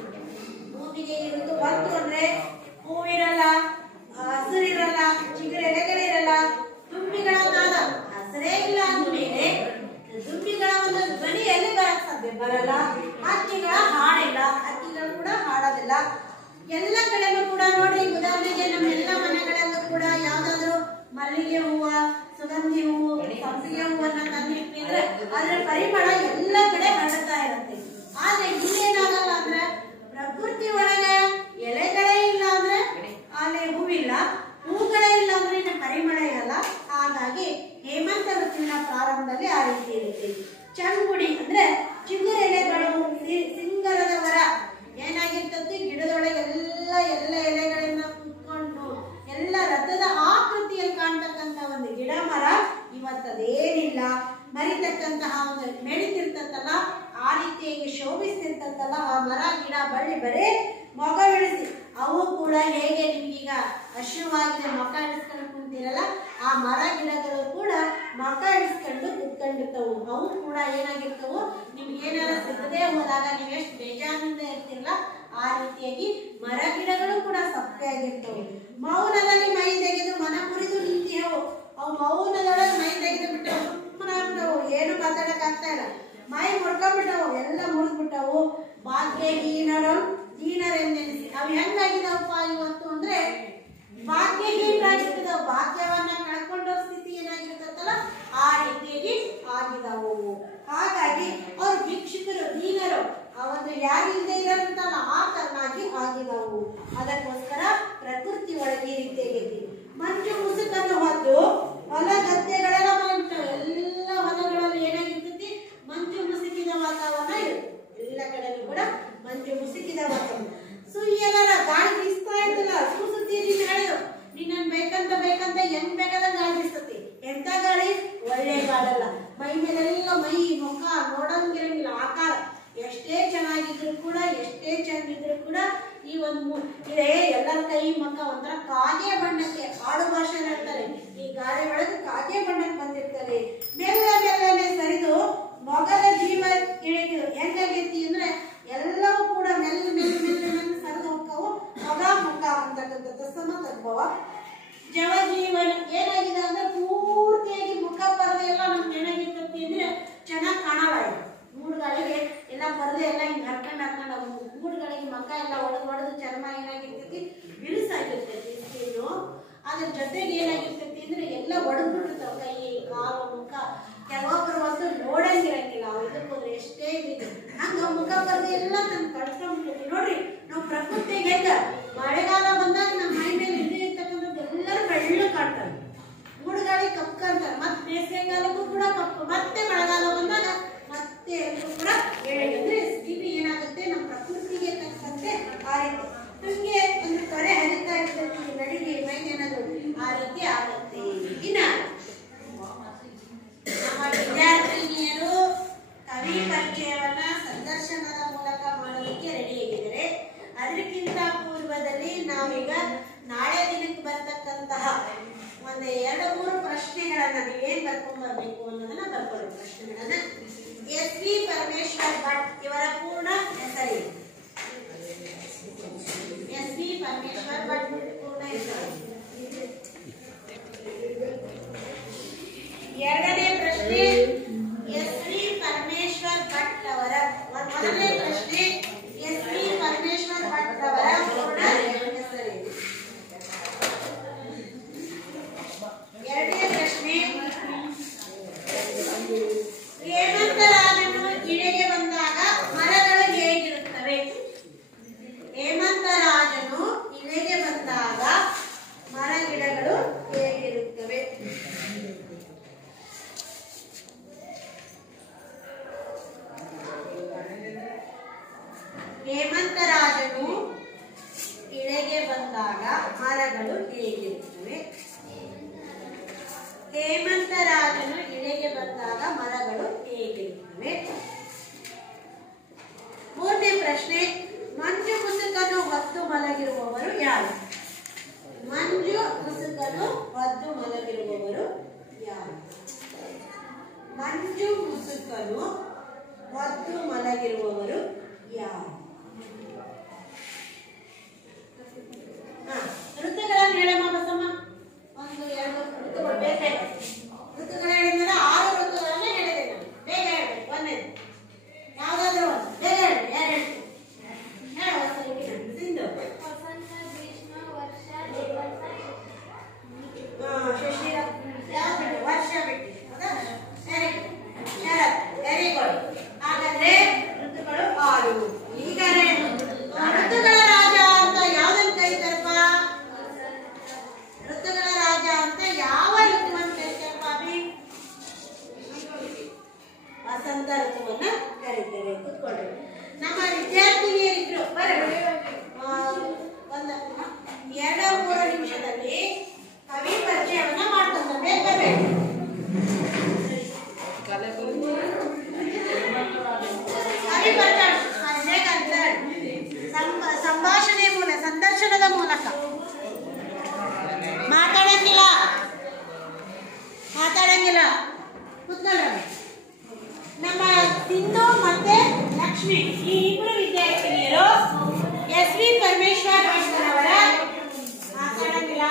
ಭೂಮಿಗೆ ಈ ಋತು ಬಂತು ಅಂದ್ರೆ ಹೂವಿರಲ್ಲ, ಹಸಿರಿರಲ್ಲ, ಚಿಗುರು ಎಲೆಗಳಿರಲ್ಲ, ದುಂಬಿಗಳ ನಾದ ಹಸರೇ ಇಲ್ಲ ಅಂದ್ಮೇಲೆ ದುಂಬಿಗಳ ಒಂದು ಧ್ವನಿ ಎಲ್ಲಿ ಬರಕ್ ಸಾಧ್ಯ? ಬರಲ್ಲ. ಹಕ್ಕಿಗಳ ಹಾಡಿಲ್ಲ, ಹಕ್ಕಿಗಳು ಕೂಡ ಹಾಡೋದಿಲ್ಲ. ಎಲ್ಲ ಕಡೆನೂ ಕೂಡ ನೋಡ್ರಿ, ಉದಾಹರಣೆಗೆ ನಮ್ಮೆಲ್ಲ ಮನೆಗಳಲ್ಲೂ ಕೂಡ ಯಾವ್ದಾದ್ರು ಮಲ್ಲಿಗೆ ಹೂವ, ಸುಗಂಧಿ ಹೂವು, ಸಂಪಿಗೆ ಹೂವನ್ನ ತಂದಿಟ್ಟಿದ್ರೆ ಅದ್ರ ಪರಿಮಳ ಎಲ್ಲ ಕಡೆ ಹರಡ್ತಾ ಇರುತ್ತೆ. ಆದ್ರೆ ಇಲ್ಲೇನಾಗಲ್ಲ ಅಂದ್ರೆ ಪ್ರಕೃತಿ ಒಳಗೆ ಎಲೆಗಳೇ ಇಲ್ಲ ಅಂದ್ರೆ ಅಲ್ಲಿ ಹೂವಿಲ್ಲ, ಹೂಗಳೇ ಇಲ್ಲ ಅಂದ್ರೆ ಇನ್ನು ಪರಿಮಳ ಇರಲ್ಲ. ಹಾಗಾಗಿ ಹೇಮಂತ ಋತುವಿನ ಪ್ರಾರಂಭದಲ್ಲಿ ಆ ರೀತಿ ಇರುತ್ತೆ. ಚಂಗುಡಿ ಅಂದ್ರೆ ಚಿಗುರು ಎಲೆಗಳು, ಸಿಂಗರದ ವರ ಏನಾಗಿರ್ತದೆ, ಗಿಡದೊಳಗೆ ಎಲ್ಲ ಎಲೆಗಳನ್ನ ಕುತ್ಕೊಂಡು ಎಲ್ಲ ರಥದ ಆಕೃತಿಯಲ್ಲಿ ಕಾಣ್ತಕ್ಕಂತ ಒಂದು ಗಿಡ ಮರ ಇವತ್ತದೇನಿಲ್ಲ. ಮರಿತಕ್ಕಂತಹ ಒಂದು ಮೆಳಿತಿರ್ತಲ್ಲ, ಆ ರೀತಿಯಾಗಿ ಶೋಭಿಸ್ತಿರ್ತಲ್ಲ ಆ ಮರ ಗಿಡ ಬಳ್ಳಿ ಬರೀ ಮೊಗ ಇಳಿಸಿ ಅವು ಕೂಡ ಹೇಗೆ ನಿಮ್ಗೀಗ ಹಸಿವಾಗಿದೆ ಮೊಕ ಇಳಿಸ್ಕೊಂಡು ಕುಂತಿರಲ್ಲ, ಆ ಮರ ಗಿಡಗಳು ಕೂಡ ಮೊಕ ಇಳಿಸ್ಕೊಂಡು ಕುತ್ಕೊಂಡಿರ್ತವು. ಅವು ಕೂಡ ಏನಾಗಿರ್ತವು, ನಿಮ್ಗೆ ಏನಾರ ಸಿಗದೆ ಹೋದಾಗ ನೀವು ಎಷ್ಟು ಬೇಜಾರಿನಿಂದ ಇರ್ತಿರಲ್ಲ ಆ ರೀತಿಯಾಗಿ ಮರ ಗಿಡಗಳು ಕೂಡ ಸಪ್ಪೆಯಾಗಿರ್ತವೆ. ಮೌನದಲ್ಲಿ ಮೈ ತೆಗೆದು ಮನ ಮುರಿದು ನಿಂತಿಹವು. ಅವು ಮೌನದೊಳಗೆ ಮೈ ತೆಗೆದು ಬಿಟ್ಟವು, ಸುಮ್ಮನಾಗ್ಬಿಟ್ಟವು, ಏನು ಮಾತಾಡಕ್ ಆಗ್ತಾ ಇಲ್ಲ. ಮೈ ಮುಡ್ಕೊಂಡ್ಬಿಟ್ಟವು, ಎಲ್ಲ ಮುರಿದ್ಬಿಟ್ಟವು. ಭಾಗ್ಯಹೀನರು ದೀನರೆಂದೆನಿಸಿ ಅವು ಹೆಂಗಾಗಿದಾವಪ್ಪ ಇವತ್ತು ಅಂದ್ರೆ ಭಾಗ್ಯಹೀನರಾಗಿರ್ತಿದಾವ. ಭಾಗ್ಯವನ್ನ ಕಳ್ಕೊಂಡೋ ಸ್ಥಿತಿ ಏನಾಗಿರ್ತದಲ್ಲ ಆ ರೀತಿಯಾಗಿ ಆಗಿದಾವು. ಹಾಗಾಗಿ ಅವ್ರು ಭಿಕ್ಷುಕರು, ದೀನರು, ಅವತ್ತು ಯಾರಿಲ್ಲದೆ ಇರೋಂತಲ್ಲ ಆ ತರನಾಗಿ ಆಗಿದಾವು. ಅದಕ್ಕೋಸ್ಕರ ಪ್ರಕೃತಿ ಒಳಗೆ ಈ ರೀತಿಯಾಗೈತಿ. ಮಂಜು ಮುಸುಕನ್ನು ಹೊತ್ತು ಹೊಲ ಗದ್ದೆಗಳೆಲ್ಲ ಮಾಡ್ಬಿಟ್ಟವೆ. ಎಲ್ಲ ಹೊಲಗಳಲ್ಲಿ ಏನಾಗಿರ್ತೈತಿ, ಮಂಜು ಮುಸುಕಿದ ವಾತಾವರಣ ಇರುತ್ತೆ. ಎಲ್ಲ ಕಡೆನೂ ಕೂಡ ಮಂಜು ಮುಸುಕಿದ ವಾತಾವರಣ. ಸುಯ್ಯಲಾರ ಗಾಳಿ ಬೀಸ್ತಾ ಇರ್ತಲ್ಲ, ಸುಸುತ್ತೀನಿ ಹೇಳಿದ್ರು ನೀನ್ ಬೇಕಂತ ಹೆಂಗ್ ಬೇಕಾದಂಗ ಗಾಳಿ ಬೀಸ್ತತಿ. ಎಂತ ಗಾಳಿ? ಒಳ್ಳೆ ಗಾಳಲ್ಲ. ಮೈ ಮೇಲೆಲ್ಲ ಮೈ ಮುಖ ನೋಡಂಗಿರಂಗಿಲ್ಲ. ಆಕಾರ ಎಷ್ಟೇ ಚೆನ್ನಾಗಿದ್ರು ಕೂಡ, ಎಷ್ಟೇ ಚೆನ್ನಾಗಿದ್ರು ಕೂಡ ಈ ಒಂದು ಇದೇ ಎಲ್ಲರ ಕೈ ಮುಖ ಒಂಥರ ಕಾಗೆ ಬಣ್ಣಕ್ಕೆ, ಆಡು ಭಾಷೆ ಹೇಳ್ತಾರೆ, ಈ ಗಾಳಿ ಒಳಗೆ ಕಾಗೆ ಬಣ್ಣಕ್ಕೆ ಬಂದಿರ್ತಾರೆ. ಮೆಲ್ಲನೆ ಸರಿದು ಮೊಗದ ಜೀವ ಇಳಿದು ಹೆಂಗಾಗೈತಿ ಅಂದ್ರೆ ಎಲ್ಲವೂ ಕೂಡ ಮೆಲ್ಲ ಸರಿದು ಹೋಗ್ತಾವು. ಮೊಗ ಮುಖ ಅಂತಕ್ಕಂಥದ್ದು ಸಮತದ್ಭವ. ಜವಜೀವನ ಏನಾಗಿದೆ ಅಂದ್ರೆ ಪೂರ್ತಿಯಾಗಿ ಮುಖ ಪರದೆ ಎಲ್ಲ ನಮ್ಗೆ ಏನಾಗಿರ್ತತಿ ಅಂದ್ರೆ ಚೆನ್ನಾಗಿ ಕಾಣಲ್ಲ. ಮೂಡುಗಳಿಗೆ ಎಲ್ಲ ಪರದೆ ಎಲ್ಲ ಹಿಂಗ್ ಹರ್ಕೊಂಡು ಮೂಡುಗಳಿಗೆ ಮುಖ ಎಲ್ಲ ಒಡೆದು ಚರ್ಮ ಏನಾಗಿರ್ತೈತಿ, ಬಿರುಸಾಗಿರ್ತೈತಿ ಸ್ಕಿನ್ನು. ಅದ್ರ ಜೊತೆಗೆ ಏನಾಗಿರ್ತೈತಿ ಅಂದ್ರೆ ಎಲ್ಲ ಒಡೆದ್ಬಿಟ್ಟಿರ್ತಾವ, ಕೈ ಕಾಲು ಮುಖ. ಕೆಲವೊಬ್ರು ಒಂದು ನೋಡಂಗಿರಂಗಿಲ್ಲ, ಅವ್ ಇದಕ್ಕೆ ಹೋದ್ರೆ ಎಷ್ಟೇ ಇದೆ ಹಂಗ ಮುಖ ಪರದೆ ಎಲ್ಲ ನನ್ ಕಳ್ಸ್ಕೊಂಡ್ಬಿಡ್ತೀವಿ. ನೋಡ್ರಿ ನಾವು ಪ್ರಕೃತಿಗೆ ಹೆಂಗ ಮಳೆಗಾಲ ಬಂದಾಗ ನಮ್ಮ ಮೈ ಮೇಲೆ ಇರ್ತಕ್ಕಂಥದ್ದು ಎಲ್ಲರೂ ಬೆಳ್ಳು ಕಾಣ್ತಾರೆ, ಮೂಡುಗಾಳಿ ಕಪ್ಪು ಕಾಣ್ತಾರೆ. ಮತ್ತೆ ಬೇಸಿಗೆಗಾಲಕ್ಕೂ ಕೂಡ ಕಪ್ಪು, ಮತ್ತೆ ಮಳೆಗಾಲ ಬಂದಾಗ ಮತ್ತೆ ಕೂಡ ಅಂದ್ರೆ ಸ್ಕಿನ್ ಏನಾಗುತ್ತೆ ನಮ್ಮ ಪ್ರಕೃತಿಗೆ ತಕ್ಕಂತೆ ಆ ರೀತಿ ನಮ್ಗೆ ಒಂದು ಕರೆ ಹರಿತಾ ಇರ್ತದೆ ನಡಿಗೆ ಮೈ ಏನಾದ್ರು ಆ ರೀತಿ ಆಗುತ್ತೆ. ಇನ್ನ ನಮ್ಮ ವಿದ್ಯಾರ್ಥಿನಿಯರು ಕವಿ ಪರಿಚಯವನ್ನ ಸಂದರ್ಶನದ ಮೂಲಕ ಮಾಡೋದಕ್ಕೆ ರೆಡಿ ಆಗಿದ್ದಾರೆ. ಅದಕ್ಕಿಂತ ಪೂರ್ವದಲ್ಲಿ ನಾವೀಗ ನಾಳೆ ದಿನಕ್ಕೆ ಬರ್ತಕ್ಕಂತಹ ಒಂದು 2-3 ಪ್ರಶ್ನೆಗಳನ್ನ ನೀವೇನ್ ಬರ್ಕೊಂಡ್ ಬರ್ಬೇಕು ಅನ್ನೋದನ್ನ ಬರ್ಕೊಳ್ಳಿ. ಪ್ರಶ್ನೆಗಳನ್ನ ಎಸ್ ವಿ ಪರಮೇಶ್ವರ್ ಭಟ್ ಇವರ ಪೂರ್ಣ ಹೆಸರು. ಎಸ್ ವಿ ಪರಮೇಶ್ವರ್ ಭಟ್ ಪೂರ್ಣ ಹೆಸರು. ಎರಡನೇ ಪ್ರಶ್ನೆ ಎಸ್ ವಿ ಪರಮೇಶ್ವರ್ ಭಟ್ ಅವರ ಮೊದಲನೇ ಪ್ರಶ್ನೆ ಎಸ್ ವಿ ಪರಮೇಶ್ವರ್ ಭಟ್ ಅವರ ಪೂರ್ಣ ಹೆಸರು. ಎರಡನೇ ಪ್ರಶ್ನೆ ಹೇಮಂತರಾಜನು ಇಳೆಗೆ ಬಂದಾಗ ಮರಗಳು ಹೇಗಿರುತ್ತವೆ? ಹೇಮಂತರಾಜನು ಇಳೆಗೆ ಬಂದಾಗ ಮರ ಗಿಡಗಳು ಹೇಗಿರುತ್ತವೆ? ಹೇಮಂತರಾಜನು ಇಳೆಗೆ ಬಂದಾಗ ಮರಗಳು ಹೇಗಿರುತ್ತವೆ? ಮೂರನೇ ಪ್ರಶ್ನೆ, ಮಂಜು ಮುಸುಕನ್ನು ಹೊತ್ತು ಮಲಗಿರುವವರು ಯಾರು? ಮಂಜು ಮುಸುಕನ್ನು ಹೊತ್ತು ಮಲಗಿರುವವರು ಯಾರು? ಮಂಜು ಮುಸುಕನ್ನು ಹೊತ್ತು ಮಲಗಿರುವವರು ಯಾರು? ಋತುಗಳನ್ನು ಹೇಳಮ್ಮ ಬಸಮ್ಮ. 1 2 ಋತುಗಳು ಬೇಗ ಋತುಗಳು ಹೇಳಿದ್ರೆ 6 ಋತುಗಳನ್ನ ಹೇಳಿದೆ ನಾನು. ಬೇಗ ಹೇಳ್ಬೇಕು. ಒಂದೇದು ಯಾವ್ದಾದ್ರು ಒಂದು ಬೇಗ ಹೇಳಿ. ಯಾರು ಹೇಳ್ತೀನಿ? ಸಿಂಧು. ವಸಂತ, ಗ್ರೀಷ್ಮ, ವರ್ಷ, ಹೇಮಂತ, ಶಶಿ ಯಾವ್ದು ಬಿಟ್ಟು? ವರ್ಷ ಬಿಟ್ಟು. ಹೌದಾ? Very good. Sharath. Very good. ಹಾಗಾದ್ರೆ ಋತುಗಳು 6. ಈಗ ಋತುಗಳ ರಾಜ ಅಂತ ಯಾವ್ದನ್ನ ಕರೀತಾರಪ್ಪ? ಋತುಗಳ ರಾಜ ಅಂತ ಯಾವ ಋತುವನ್ನು ಕರೀತಾರಪ್ಪ ಅಭಿ? ವಸಂತ ಋತುವನ್ನ ಕರೀತಾರೆ. ಕೂತ್ಕೊಳ್ಳಿ. ನಮ್ಮ ವಿದ್ಯಾರ್ಥಿನಿಯರಿದ್ರು ಒಂದು 2-3 ನಿಮಿಷದಲ್ಲಿ ಕವಿ ಪರಿಚಯವನ್ನ ಮಾಡ್ತಾರೆ. ಬೇಕಾದ್ರೆ ಕವಿ ಪರಿಚಯ ಹೇಗಂತ ಸಂಭಾಷಣೆ ಮೂಲಕ, ಸಂದರ್ಶನದ ಮೂಲಕ. ಮಾತಾಡಂಗಿಲ್ಲ. ಕೂತ್ಕೊಳ್ಳ. ನಮ್ಮ ಸಿಂಧು ಮತ್ತೆ ಲಕ್ಷ್ಮಿ ಈ ಇಬ್ಬರು ವಿದ್ಯಾರ್ಥಿನಿಯರು SV ಪರಮೇಶ್ವರ್ ಅವರ ಮಾತಾಡಂಗಿಲ್ಲ.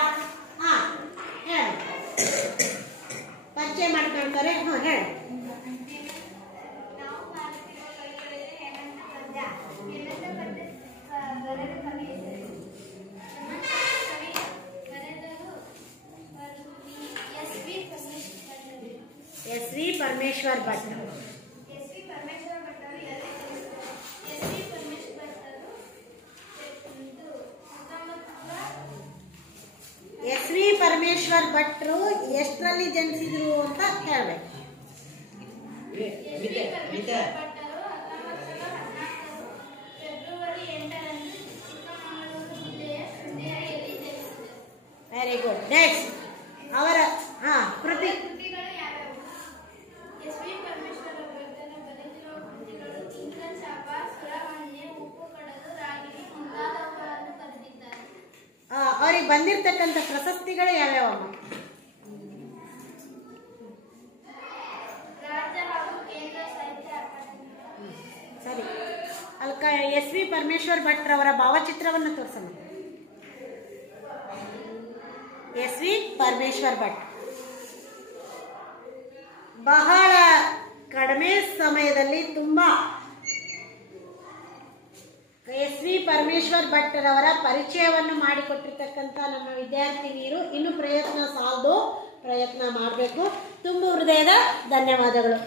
ಹೇಳಿ. ಪರಿಚಯ ಮಾಡ್ಕೊಳ್ತಾರೆ. ಹೇಳಿ. ನಾವು ಕಾಣುತ್ತಿರುವ ಕವಿಗಳಿದೆ ಹೇಮಂತ ಪದ್ಯ. ಹೇಮಂತ ಪದ್ಯ ಬರೆದ ಕವಿ ಹೆಸರು. ಕವಿ ಬರೆದರು SV ಪರಮೇಶ್ವರ್ ಭಟ್. SV ಪರಮೇಶ್ವರ ಭಟ್ಟರು ಎಲ್ಲಿ ಜನಿಸಿದರು? SV ಪರಮೇಶ್ವರ ಭಟ್ಟರು SV ಪರಮೇಶ್ವರ್ ಭಟ್ರು ಎಷ್ಟರಲ್ಲಿ ಜನಿಸಿದ್ರು ಅಂತ ಹೇಳ್ಬೇಕು. SV ಪರಮೇಶ್ವರ ಭಟ್ಟರು 1914 ಫೆಬ್ರವರಿ 8ರಂದು ಚಿಕ್ಕಮಗಳೂರು ಜಿಲ್ಲೆಯ ಶೃಂಗೇರಿಯಲ್ಲಿ ಜನಿಸಿದರು. Very good. ನೆಕ್ಸ್ಟ್ ಅವರ ಕೃತಿಗಳು ಯಾವ್ಯಾವು? SV ಪರಮೇಶ್ವರ ಭಟ್ಟರು ಬರೆದಿರುವ ಕೃತಿಗಳು ಇಂದ್ರಚಾಪ, ಸುರವನ್ನೆ, ಉಪ್ಪು ಕಡಲು, ರಾಗಿಣಿ ಮುಂತಾದವುಗಳನ್ನು ಬರೆದಿದ್ದಾರೆ. ಅವ್ರಿಗೆ ಬಂದಿರತಕ್ಕಂಥ ಪ್ರಶಸ್ತಿಗಳು ಯಾವ್ಯಾವ? ರಾಜ್ಯ ಹಾಗೂ ಕೇಂದ್ರ ಸಾಹಿತ್ಯ ಅಕಾಡೆಮಿ. ಸರಿ. ಅಲ್ಕ SV ಪರಮೇಶ್ವರ್ ಭಟ್ರವರ ಭಾವಚಿತ್ರವನ್ನು ತೋರಿಸೋಣ. SV ಪರಮೇಶ್ವರ್ ಭಟ್ ಬಹಳ ಕಡಿಮೆ ಸಮಯದಲ್ಲಿ ತುಂಬಾ SV ಪರಮೇಶ್ವರ್ ಭಟ್ರವರ ಪರಿಚಯವನ್ನು ಮಾಡಿಕೊಟ್ಟಿರ್ತಕ್ಕಂಥ ನಮ್ಮ ವಿದ್ಯಾರ್ಥಿನಿಯರು ಇನ್ನು ಪ್ರಯತ್ನ ಸಾಲದು, ಪ್ರಯತ್ನ ಮಾಡಬೇಕು. ತುಂಬ ಹೃದಯದ ಧನ್ಯವಾದಗಳು.